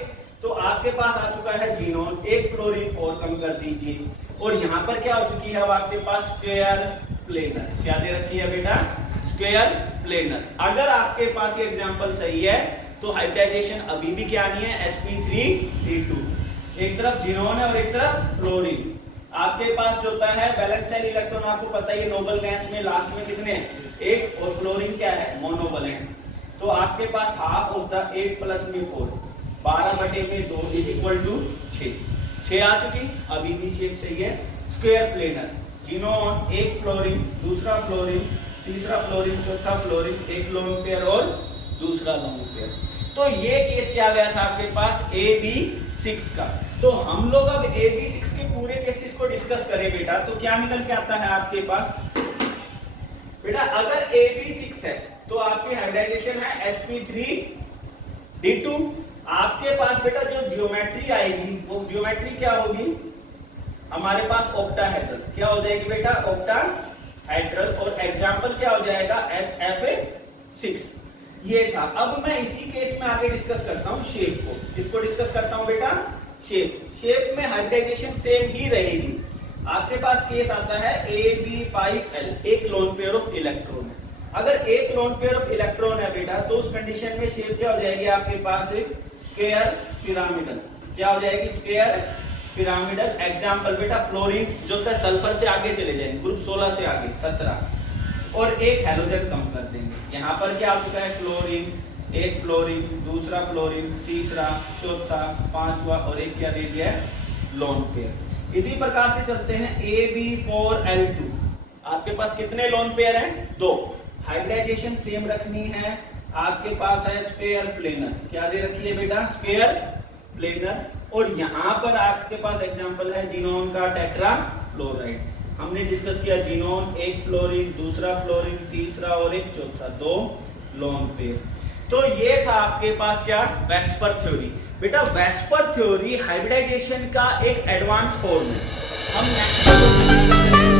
तो आपके पास आ चुका है जीनोन एक फ्लोरीन और कम कर दीजिए। और यहां पर क्या हो चुकी है? अब आपके पास स्क्वायर प्लेनर। क्या दे रखी है बेटा? Square planar. अगर आपके पास ये एग्जांपल सही है तो हाइब्रिडाइजेशन अभी भी क्या नहीं है? sp3d2। एक तरफ जीनोन है और एक तरफ फ्लोरीन। आपके पास जो होता है बैलेंस शेल इलेक्ट्रॉन, आपको पता है ये नोबल गैस में लास्ट में कितने हैं? 1। और फ्लोरीन क्या है? मोनोवैलेंट। तो आपके पास हाफ ऑफ द 8 प्लस में 4, 12/2 इज इक्वल टू 6। 6 आ चुकी। अभी भी शेप सही है। Square planar. जीनोन एक फ्लोरीन, दूसरा फ्लोरीन, तीसरा फ्लोरीन, चौथा फ्लोरीन, एक लोन पेयर और दूसरा लोन पेयर। तो ये केस क्या गया था आपके पास? AB6 का। तो हम लोग अब AB6 के पूरे केसेस को डिस्कस करें बेटा तो क्या निकल के आता है आपके पास? बेटा अगर AB6 है तो आपकी हाइब्रिडाइजेशन है sp3d2। आपके पास बेटा जो ज्योमेट्री आएगी वो ज्योमेट्री क्या होगी? हमारे पास ऑक्टाहेड्रल, क्या हो जाएगी बेटा? ऑक्टाहेड्रल। और एग्जाम्पल क्या हो जाएगा? SF6। ये था। अब मैं इसी केस में आगे डिस्कस करता हूं शेप को। किसको डिस्कस करता हूं बेटा? शेप में हाइब्रिडाइजेशन सेम ही रहेगी। आपके पास केस आता है AB5L, एक लोन पेयर ऑफ इलेक्ट्रॉन है। अगर एक लोन पेयर ऑफ इलेक्ट्रॉन है बेटा, तो उस कंडीशन में शेप क्या हो जाएगी आपके पास? Square pyramidal. क्या हो जाएगी? Square pyramidal. एग्जाम्पल बेटा फ्लोरीन, जो सल्फर से आगे चले जाएंगे, ग्रुप 16 से आगे 17, और एक हैलोजन कम कर देंगे। यहाँ पर क्या आ चुका है? फ्लोरीन, एक फ्लोरीन, दूसरा फ्लोरीन, तीसरा, चौथा, पांचवा, और एक क्या दे दिया है? Lone pair. इसी प्रकार से चलते हैं AB4L2। आपके पास कितने लोन पेयर हैं? 2। हाइब्रिडाइजेशन सेम रखनी है। आपके पास है स्पेयर प्लेनर। क्या दे रखी है बेटा? Square planar. और यहां पर आपके पास एग्जांपल है जीनोन का टेट्राफ्लोराइड। हमने डिस्कस किया जीनोन, एक फ्लोरीन, दूसरा फ्लोरीन, तीसरा और एक चौथा, 2 लोन पेयर। तो ये था आपके पास क्या? VSEPR theory. बेटा वेस्पर थ्योरी हाइब्रिडाइजेशन का एक एडवांस फॉर्म है। हम नेक्स्ट